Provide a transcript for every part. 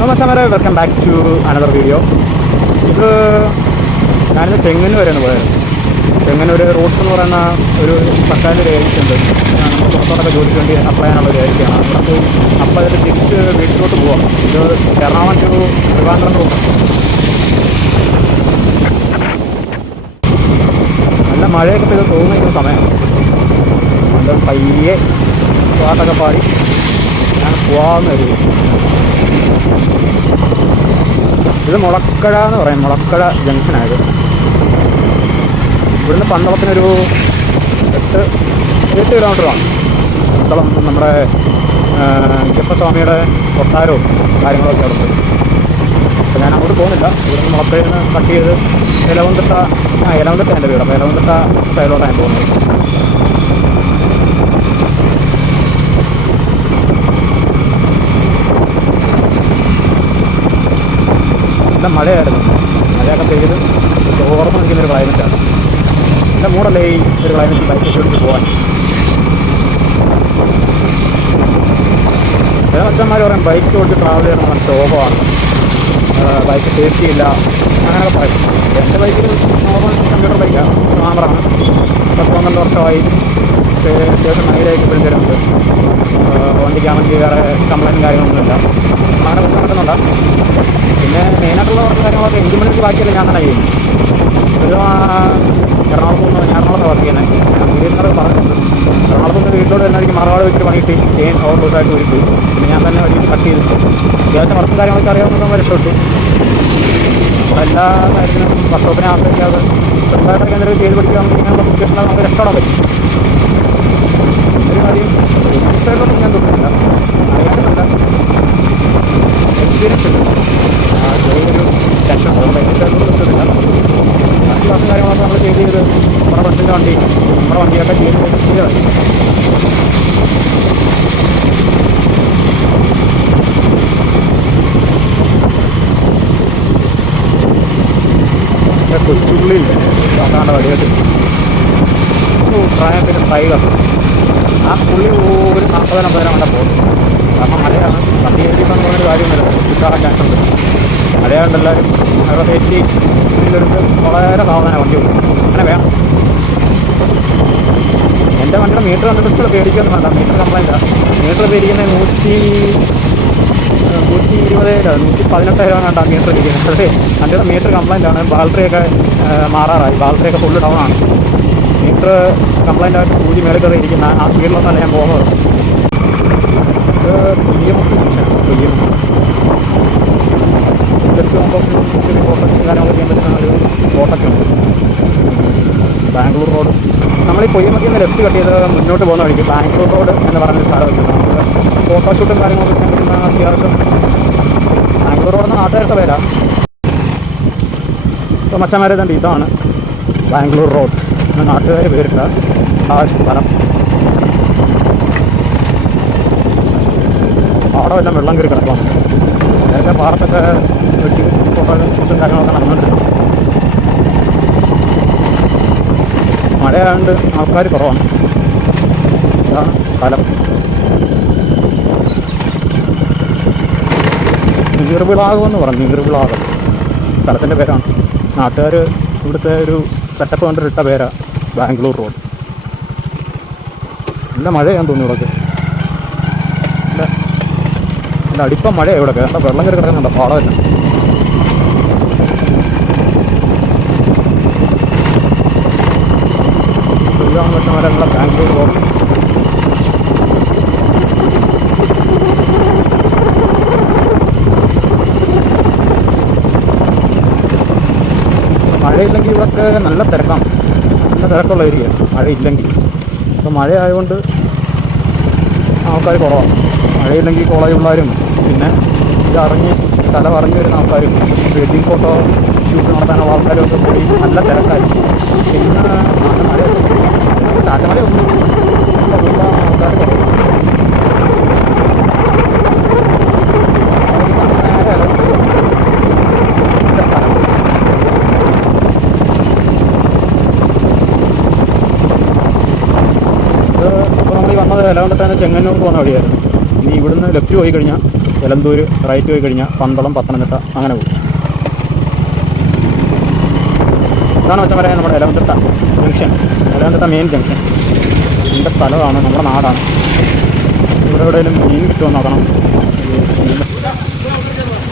നമസ്കാരം, welcome back to another video. ഇത് ഞാനിന്ന് ചെങ്ങന്നൂർ വരെയാണ് പോയത്. ചെങ്ങന്നൂർ റൂട്ട്സ് എന്ന് പറയുന്ന ഒരു സർക്കാരിൻ്റെ ഒരു ഏജൻസി ഉണ്ട്. നമ്മൾ പുറത്തോട്ടൊക്കെ ജോലിക്ക് വേണ്ടി അപ്ലൈ ചെയ്യാനുള്ള ഒരു ഏജൻസിയാണ്. നമുക്ക് അപ്പോൾ ഇതിൽ തിരിച്ച് വീട്ടിലോട്ട് പോവാം. ഇത് എറണാകുളം ടു ട്രിവാൻഡ്രം റൂട്ട്. നല്ല മഴയൊക്കെ പെയ്ത് തോന്നുന്ന സമയമാണ്. നല്ല പയ്യെ പാട്ടൊക്കെ പാടി ഞാൻ പോവാമെന്ന് കരുതി. ഇത് മുളക്കഴ എന്ന് പറയും, മുളക്കഴ ജംഗ്ഷനായത്. ഇവിടുന്ന് പന്തളത്തിനൊരു 8 കിലോമീറ്ററാണ്. പന്തളം നമ്മുടെ അയ്യപ്പസ്വാമിയുടെ കൊട്ടാരവും കാര്യങ്ങളൊക്കെ അവിടെ. അപ്പോൾ ഞാൻ അങ്ങോട്ട് പോകുന്നില്ല. ഇവിടുന്ന് മുളക്കഴയിൽ നിന്ന് കട്ട് ചെയ്ത് ഇലവന്തിട്ട എൻ്റെ വീട്. അപ്പോൾ ഇലവന്തിട്ട സൈഡിലോട്ടാണ് ഞാൻ പോകുന്നത്. നല്ല മഴയായിരുന്നു. മഴയൊക്കെ പെയ്ത് ഓർമ്മ നിൽക്കുന്നൊരു ക്ലൈമറ്റാണ്. എൻ്റെ മൂടല്ലേ ഈ ഒരു ക്ലൈമറ്റ് ബൈക്ക് ഓടിച്ച് പോകാൻ. ചില മച്ചന്മാർ പറയും ബൈക്ക് ഓടിച്ച് ട്രാവൽ ചെയ്യണം നല്ല ശോഭമാണ്, ബൈക്ക് സേഫ്റ്റി ഇല്ല, അങ്ങനെയൊക്കെ പറയും. എൻ്റെ ബൈക്ക് നോർമൽ കമ്പ്യൂട്ടർ ബൈക്കാണ്, മാമറാണ്. 10-12 വർഷമായി. അത്യാവശ്യം മൈലേജ് ഇപ്പോഴും തരുന്നുണ്ട്. വണ്ടിക്കാണെങ്കിൽ വേറെ കംപ്ലൈൻറ്റും കാര്യങ്ങളൊന്നുമില്ല. അങ്ങനെ കൊണ്ട് നടക്കുന്നുണ്ട്. പിന്നെ മെയിനായിട്ടുള്ള കുറച്ച് കാര്യങ്ങളൊക്കെ എഞ്ചിൻ ബാക്കിയല്ല ഞാൻ തന്നെ ചെയ്യുന്നു. ഒരു എറണാകുളത്ത് വർക്ക് ചെയ്യുന്നത് ഞാൻ വീടിനോട് പറഞ്ഞിട്ടുണ്ട്. എറണാകുളത്ത് വീട്ടിലോട് തന്നെ എനിക്ക് മറവാട് വെച്ചിട്ട് പണിയിട്ട് ചെയിൻ ഓവർ ലൂസായിട്ട് പോയിട്ട് പിന്നെ ഞാൻ തന്നെ വഴിയിട്ട് കട്ട് ചെയ്തിട്ട് അത്യാവശ്യം വർക്കും കാര്യങ്ങളൊക്കെ അറിയാവുന്ന രക്ഷപ്പെട്ടു. അപ്പോൾ എല്ലാ കാര്യത്തിനും വർക്ക്ഷോപ്പിനെ ആശ്രയിക്കാതെ ചെറുതായിട്ടൊക്കെ എന്തെങ്കിലും ചെയ്ത് പഠിക്കുകയാണെങ്കിൽ ഇങ്ങനെയുള്ള സിറ്റുവേഷനിൽ നമുക്ക് രക്ഷപ്പെടാൻ പറ്റും. ഒരു കാര്യം സൈഡിലോട്ട് ഞാൻ തൊട്ടിട്ടില്ല, അറിയാനില്ല, എക്സ്പീരിയൻസ് ഉണ്ട്. ചെറിയൊരു ടെൻഷൻ അതുകൊണ്ട് എക്സ്പീരിയൻസ് കിട്ടുന്നില്ല. മറ്റു ക്ലാസ് കാര്യങ്ങളൊക്കെ നമ്മൾ ചെയ്ത് നമ്മുടെ ഫ്രണ്ട്സിൻ്റെ വണ്ടി നമ്മുടെ വണ്ടിയൊക്കെ ചെയ്ത് ചെയ്തതായി. കൊച്ചുള്ളിൽ കാക്കാണ്ട് വടികെട്ടി പ്രായത്തിന് ടൈഗർ ആ പുള്ളി ഒരു 40-50 കണ്ട പോകും. കാരണം മഴയാണ്. വണ്ടി എഴുതിക്കാൻ പോകുന്നൊരു കാര്യമൊന്നുമില്ല, കിട്ടാറാൻ ചാൻസ് ഉണ്ട്. മഴയായതുകൊണ്ട് എല്ലാവരും അവരുടെ സേഫ്റ്റി ഇതിലൊരുത്ത് വളരെ സാവധാനം വണ്ടി ഓടിക്കും. അങ്ങനെ വേണം. എൻ്റെ വണ്ടിയുടെ മീറ്റർ കണ്ടിട്ട് പേടിക്കൊന്നും വേണ്ട. മീറ്റർ കംപ്ലൈൻറ്റാണ്. മീറ്റർ പേടിക്കുന്നത് 120,000 കണ്ടാ മീറ്റർ ഇരിക്കുന്നത്. പക്ഷേ വണ്ടിയുടെ മീറ്റർ കംപ്ലൈൻറ്റാണ്. ബാറ്ററിയൊക്കെ മാറാറായി. ബാറ്ററിയൊക്കെ ഫുള്ള് ഡൗൺ ആണ്. മീറ്റർ കംപ്ലൈൻ്റ് ആയിട്ട് പൂജി മേളിൽ കയറി ഇരിക്കുന്ന ആ സ്പീഡിലൊന്നല്ല ഞാൻ പോകുന്നത്. ഇത് കാര്യങ്ങളൊക്കെ ചെയ്യാൻ പറ്റുന്ന ഒരു റോഡൊക്കെ ഉണ്ട്. ബാംഗ്ലൂർ റോഡ്. നമ്മളീ പൊയ്യമക്കിൽ നിന്ന് ലെഫ്റ്റ് കട്ട് ചെയ്ത് മുന്നോട്ട് പോകുന്ന വഴിക്ക് ബാംഗ്ലൂർ റോഡ് എന്ന് പറഞ്ഞൊരു സ്ഥലം വെച്ചിട്ടുണ്ട്. നമുക്ക് ഫോട്ടോഷൂട്ടും കാര്യങ്ങളൊക്കെ ചെയ്യാൻ പറ്റുന്ന അത്യാവശ്യം ബാംഗ്ലൂർ റോഡെന്ന് നാട്ടുകാരുടെ പേരാ. ഇപ്പോൾ മച്ചന്മാരെ തന്നെ ഇതാണ് ബാംഗ്ലൂർ റോഡ് എന്ന നാട്ടുകാർ പേരിട്ട ആ സ്ഥലം. അവിടെ വല്ലതും വെള്ളം കയറി കിടക്കണം. നേരത്തെ പാടത്തൊക്കെ വെട്ടി ഫോട്ടോഷൂട്ടും കാര്യങ്ങളൊക്കെ നടന്നുകൊണ്ടിരുന്നു. മഴയായതുകൊണ്ട് ആൾക്കാർ കുറവാണ്. ഇതാണ് സ്ഥലം. നീർവിളാകമെന്ന് പറഞ്ഞു. നീർവിളാകം സ്ഥലത്തിൻ്റെ പേരാണ്. നാട്ടുകാർ ഇവിടുത്തെ ഒരു സെറ്റപ്പ് കണ്ടിട്ട പേരാ ബാംഗ്ലൂർ റോഡ്. നല്ല മഴയാണെന്ന് തോന്നുന്നു ഇവിടെയൊക്കെ. നല്ല അടിപ്പം മഴയാണ് ഇവിടെയൊക്കെ. എന്താ വെള്ളം കയറി കിടക്കുന്നുണ്ടോ പാടമല്ല. ഇതാണ് പക്ഷേ ബാംഗ്ലൂർ റോഡ്. മഴയില്ലെങ്കിൽ ഇവിടെയൊക്കെ നല്ല തിരക്കാണ്. നല്ല തിരക്കുള്ള ഏരിയ മഴയില്ലെങ്കിൽ. അപ്പോൾ മഴ ആയതുകൊണ്ട് ആൾക്കാർ കുറവാണ്. മഴയില്ലെങ്കിൽ കോളേജ് പിള്ളേരും പിന്നെ ഇതറിഞ്ഞ് സ്ഥലം അറിഞ്ഞു വരുന്ന ആൾക്കാരും വെഡ്ഡിങ് ഫോട്ടോ ഷൂട്ട് നടത്താനുള്ള ആൾക്കാരും ഒക്കെ പോയി നല്ല തിരക്കായിരിക്കും. പിന്നെ നല്ല മഴയൊക്കെ കാറ്റുമഴയൊന്നും ആൾക്കാർ കുറവ്. ഇപ്പോൾ നമ്മൾ ഈ വന്നത് എലവന്തിട്ട ചെങ്ങന്നൂർ പോകുന്ന വഴിയായിരുന്നു. ഇനി ഇവിടുന്ന് ലെഫ്റ്റ് പോയി കഴിഞ്ഞാൽ എലന്തൂർ റൈറ്റ് പോയി കഴിഞ്ഞാൽ പന്തളം, പത്തനംതിട്ട അങ്ങനെ പോകും. ഇതാണ് മച്ചന്മാരെ നമ്മുടെ എലവന്തിട്ട ജംഗ്ഷൻ, എലവന്തിട്ട മെയിൻ ജംഗ്ഷൻ. എൻ്റെ സ്ഥലമാണ്, നമ്മുടെ നാടാണ്. ഇവിടെ എവിടെയെങ്കിലും മീൻ കിട്ടുമോ നോക്കണം.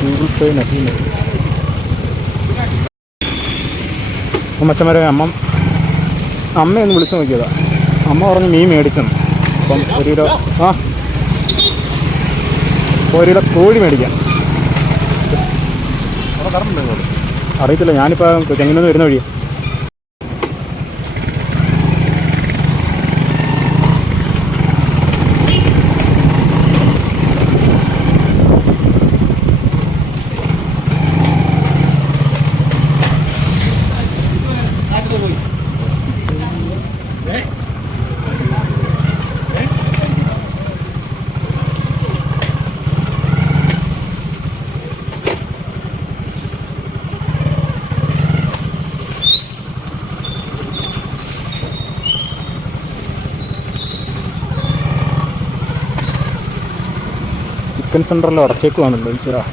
ഗൂഗിൾ പേ നെറ്റിൽ മച്ചന്മാരെ അമ്മയൊന്ന് വിളിച്ചു നോക്കിയതാണ്. അമ്മ പറഞ്ഞ് മീൻ മേടിച്ചെന്ന്. അപ്പം ഒരു കിലോ കോഴി മേടിക്കാം. അറിയത്തില്ല, ഞാനിപ്പോൾ ചെങ്ങന്നൂർ വരുന്ന വഴിയാണ്. ചിക്കൻ സെൻ്ററിൽ അടച്ചേക്ക് വന്നിട്ടുണ്ട് ഈശ്വരാ.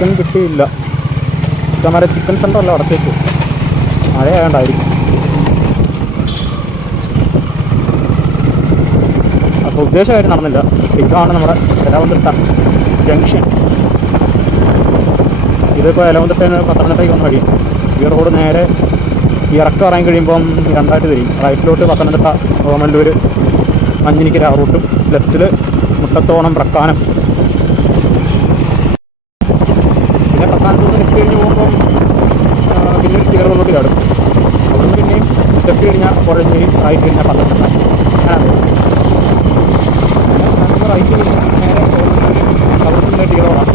ചിക്കൻ കിട്ടിയില്ല. ഇഷ്ടമാരെ ചിക്കൻ സെൻ്ററെല്ലാം അടച്ചേക്കും, മഴയായോണ്ടായിരിക്കും. അപ്പോൾ ഉദ്ദേശമായിട്ട് നടന്നില്ല. ഇതാണ് നമ്മുടെ എലവന്തിട്ട ജംഗ്ഷൻ. ഇതിപ്പോൾ എലവന്തിട്ടയിൽ നിന്ന് പത്തനംതിട്ടയ്ക്ക് വന്ന വഴിയാണ്. ഈ റോഡ് നേരെ ഇറക്കം ഇറങ്ങി കഴിയുമ്പം രണ്ടായിട്ട് തിരിയും. റൈറ്റിലോട്ട് പത്തനംതിട്ട, ഓമല്ലൂർ, മഞ്ഞിനിക്കര റൂട്ടും, ലെഫ്റ്റിൽ മുട്ടത്തോണം, പ്രക്കാനം. പിന്നെ പ്രക്കാനത്തുനിന്ന് ലെഫ്റ്റ് കഴിഞ്ഞ് പോകുമ്പം പിന്നെ കീറോട്ട് ചാടും. അവിടുന്ന് പിന്നെയും ലെഫ്റ്റ് കഴിഞ്ഞാൽ കുഴഞ്ഞി, റൈറ്റ് കഴിഞ്ഞാൽ പത്തനംതിട്ട. അങ്ങനെ റൈറ്റ് കഴിഞ്ഞാൽ നേരെ അവിടുന്ന് പിന്നെ ടീറോടാണ്.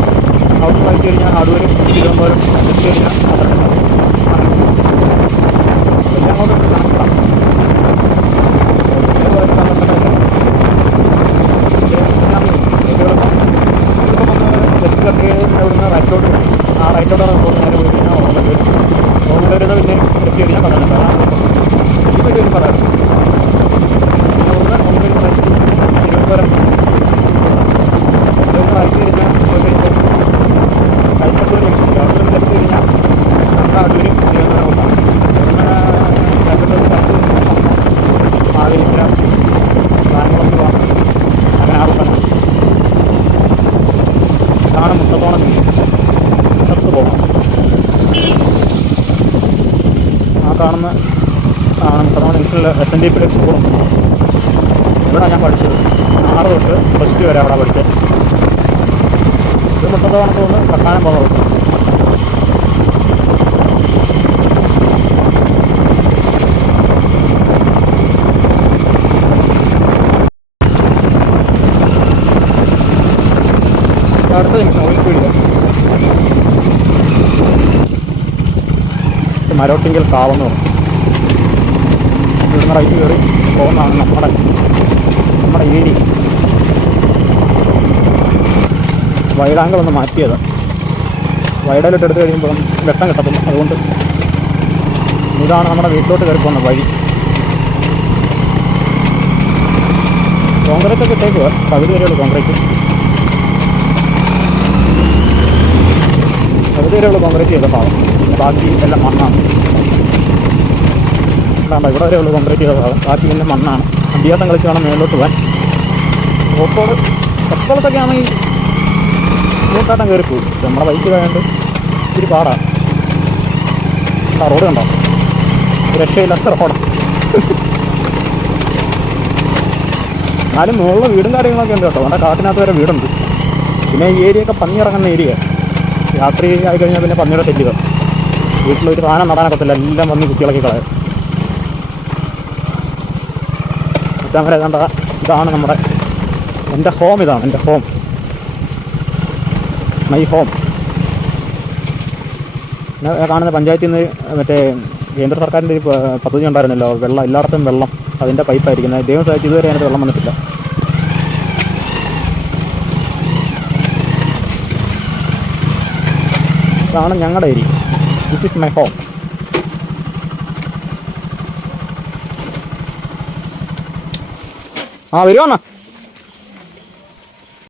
അവിടുന്ന് റൈറ്റ് കഴിഞ്ഞാൽ അടൂർ, തിരുവനന്തപുരം, ലെഫ്റ്റ് കഴിഞ്ഞാൽ പത്തനംതിട്ട. എല്ലാം കൊണ്ട് കണക്റ്റാണ്. അവിടുന്ന് റൈറ്റോട്ട് പോയി, ആ റൈറ്റോട്ടാണ് പോകുന്നത്. നേരെ പോയി കഴിഞ്ഞാൽ ഓമല്ലൂർ, ഓമല്ലൂരിൽ നിന്ന് പിന്നെ ലെഫ്റ്റ് കഴിഞ്ഞാൽ പത്തനംതിട്ട. ഈ വലിയൊരു പദമാണ്. പിന്നെ അവിടുന്ന് ഓമല്ലൂർ റൈറ്റ് തിരുവനന്തപുരം, തിരുവനന്തപുരം റൈറ്റ് കഴിഞ്ഞാൽ പോയി കഴിയുമ്പോൾ കൈപ്പത്തൂർ ജംഗ്ഷൻ, അവിടുന്ന് ലെഫ്റ്റ് കഴിഞ്ഞാൽ അടൂർ, തിരുവനന്തപുരം കൊണ്ടാണ്. കൈപ്പത്തൂർ മാവേലിക്കര, കാഞ്ഞിരപ്പുഴ, അങ്ങനെ ആ റൂട്ടാണ്. ഇതാണ് മുട്ടത്തോണം. മുട്ടത്ത് പോകണം. ആ കാണുന്ന മുട്ടത്തോണം ജംഗ്ഷനിൽ SNDP സ്കൂളും. ഇവിടെ ഞാൻ പഠിച്ചത് 6 തൊട്ട് +2 വരെ അവിടെ പഠിച്ചത്. ഇത് മുട്ടത്തോണത്ത് നിന്ന് പ്രക്കാനം പോകുന്ന റൂട്ട്. അടുത്ത ജംഗ്ഷൻ ഓയിൽക്കുഴിയില്ല. മരോട്ടിങ്കൽ കാവെന്ന് പറഞ്ഞു. ഇവിടുന്ന് റൈറ്റ് കയറി പോകുന്നതാണ് നമ്മുടെ ഏരിയ. വൈഡാങ്കിളൊന്ന് മാറ്റിയത്. വൈഡാലിട്ട് എടുത്ത് കഴിയുമ്പോൾ വെട്ടം കിട്ടത്തില്ല. അതുകൊണ്ട് ഇതാണ് നമ്മുടെ വീട്ടിലോട്ട് കയറി പോകുന്ന വഴി. കോൺക്രീറ്റ് ഒക്കെ ഇട്ടേക്കുക, പകുതി വരെയുള്ളൂ കോൺക്രീറ്റ്. പകുതി വരെയുള്ളൂ കോൺക്രീറ്റ് ചെയ്ത ഭാഗം, ബാക്കി എല്ലാം മണ്ണാണ്. അല്ലാണ്ട് ഇവിടെ വരെയുള്ളൂ കോൺക്രീറ്റ് ചെയ്ത ഭാഗം, ബാക്കി പിന്നെ മണ്ണാണ്. അഭ്യാസം കളിച്ച് വേണം മേളിലോട്ട് പോകാൻ. റോഡ് എക്സ്പ്രസ് ആണെങ്കിൽ മൂട്ടാട്ടം കയറി പോകും. നമ്മുടെ ബൈക്ക് വേണ്ട ഇത്തിരി പാടാണ്. ആ റോഡ് കണ്ടോ, രക്ഷയില്ലാത്ത റോഡാണ്. എന്നാലും മുകളിൽ വീടും കാര്യങ്ങളൊക്കെ ഉണ്ട് കേട്ടോ. അവിടെ കാട്ടിനകത്ത് വരെ വീടുണ്ട്. പിന്നെ ഈ ഏരിയയൊക്കെ പന്നി ഇറങ്ങുന്ന ഏരിയ. രാത്രി ആയി കഴിഞ്ഞാൽ പിന്നെ പന്നിയുടെ ശല്യം. വീട്ടിലൊരു സാധനം നടാനൊക്കത്തില്ല, എല്ലാം പന്നി കുട്ടികളൊക്കെ കളയും. ഉച്ചാമര കണ്ട ഇതാണ് നമ്മുടെ എൻ്റെ ഹോം. ഇതാണ് എൻ്റെ ഹോം, മൈ ഹോം. കാണുന്ന പഞ്ചായത്തിൽ നിന്ന് മറ്റേ കേന്ദ്ര സർക്കാരിൻ്റെ ഒരു പദ്ധതി ഉണ്ടായിരുന്നല്ലോ, വെള്ളം എല്ലായിടത്തും വെള്ളം, അതിൻ്റെ പൈപ്പായിരിക്കുന്നത്. ദൈവം സഹായിച്ച് ഇതുവരെ അതിനകത്ത് വെള്ളം വന്നിട്ടില്ല. ഇതാണ് ഞങ്ങളുടെ area. This is my home. വരുവാന്നാ